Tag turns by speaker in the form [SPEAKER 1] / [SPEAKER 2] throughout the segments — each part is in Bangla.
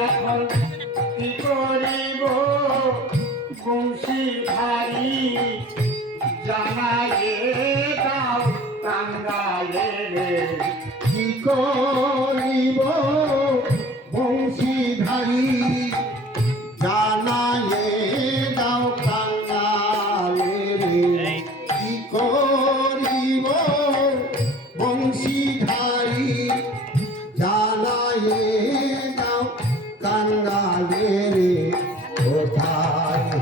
[SPEAKER 1] এখন কি করিব? বংশী ভারি জানা গে দাও টাঙ্গালে
[SPEAKER 2] কি করিব? বংশী ধারী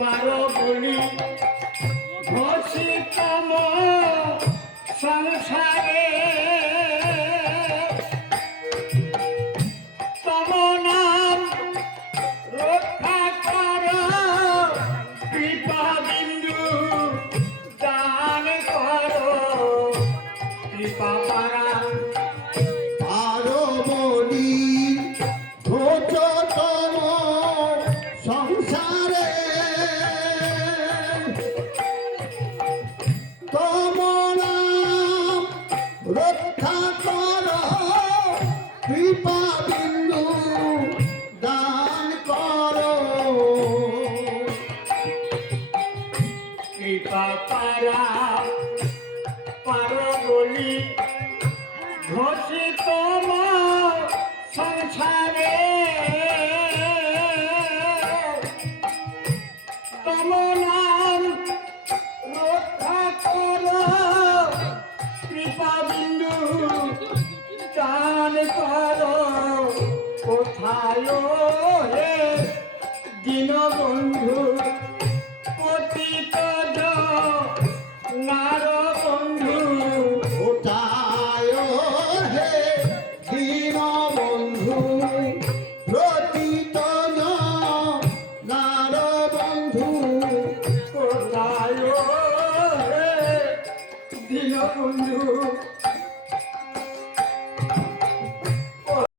[SPEAKER 1] পারো বলি ঘষিতম সংসারে পারা পারো বলি ঘষি তোমার সংসারে Dios mío.